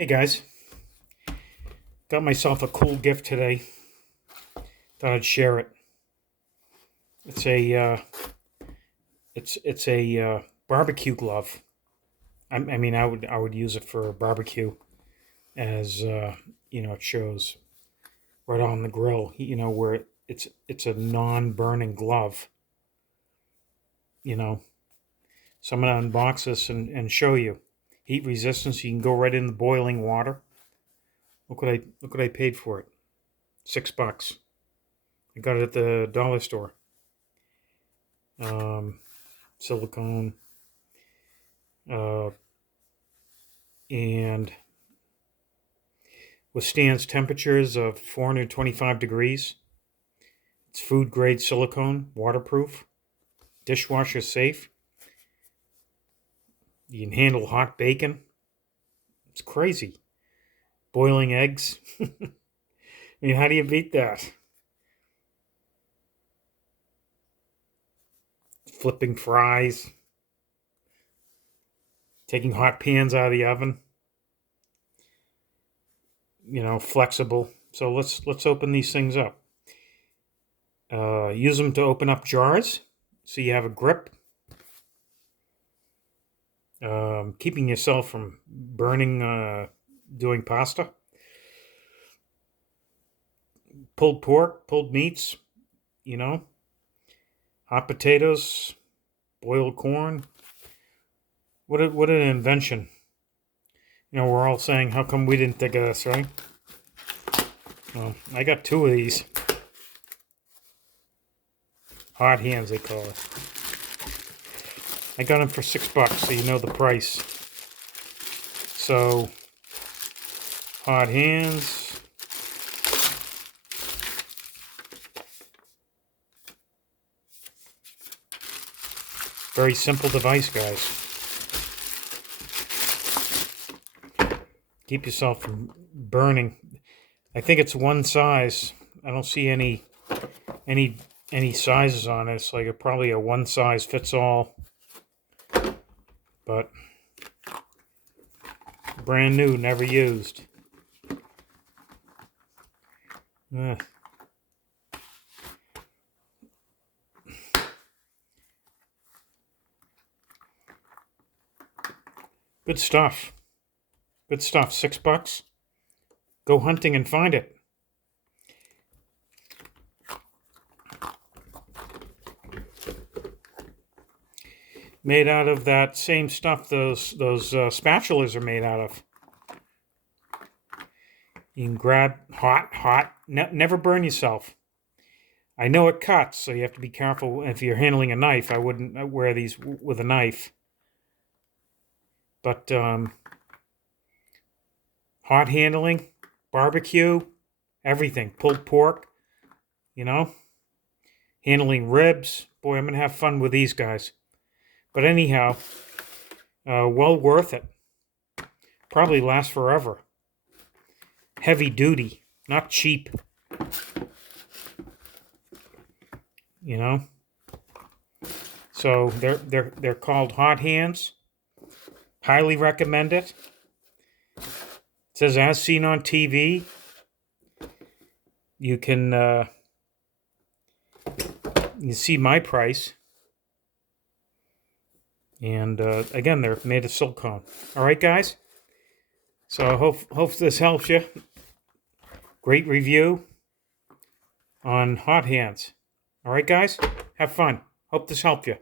Hey guys, got myself a cool gift today. Thought I'd share it. It's a barbecue glove. I would use it for a barbecue, as it shows right on the grill. Where it's a non-burning glove. So I'm gonna unbox this and show you. Heat resistance. You can go right in the boiling water. Look what I paid for it. $6. I got it at the dollar store. Silicone, and withstands temperatures of 425 degrees. It's food grade silicone, waterproof, dishwasher safe. You can handle hot bacon. It's crazy. Boiling eggs. How do you beat that? Flipping fries. Taking hot pans out of the oven. Flexible. So let's open these things up. Use them to open up jars so you have a grip. Keeping yourself from burning doing pasta. Pulled pork, pulled meats, hot potatoes, boiled corn. What an invention. We're all saying, how come we didn't think of this, right? Well, I got two of these. Hot hands, they call it. I got them for $6, so you know the price. So, hot hands. Very simple device, guys. Keep yourself from burning. I think it's one size. I don't see any sizes on it. It's like probably a one size fits all. But brand new, never used. Good stuff. Good stuff. $6. Go hunting and find it. Made out of that same stuff those spatulas are made out of. You can grab hot. Never burn yourself. I know it cuts, so you have to be careful. If you're handling a knife, I wouldn't wear these with a knife. But hot handling, barbecue, everything. Pulled pork, handling ribs. Boy, I'm going to have fun with these guys. But anyhow, well worth it. Probably lasts forever. Heavy duty, not cheap. So they're called hot hands. Highly recommend it. It says as seen on TV. You can you see my price. And again, they're made of silicone. All right, guys. So I hope this helps you. Great review on hot hands. All right, guys. Have fun. Hope this helped you.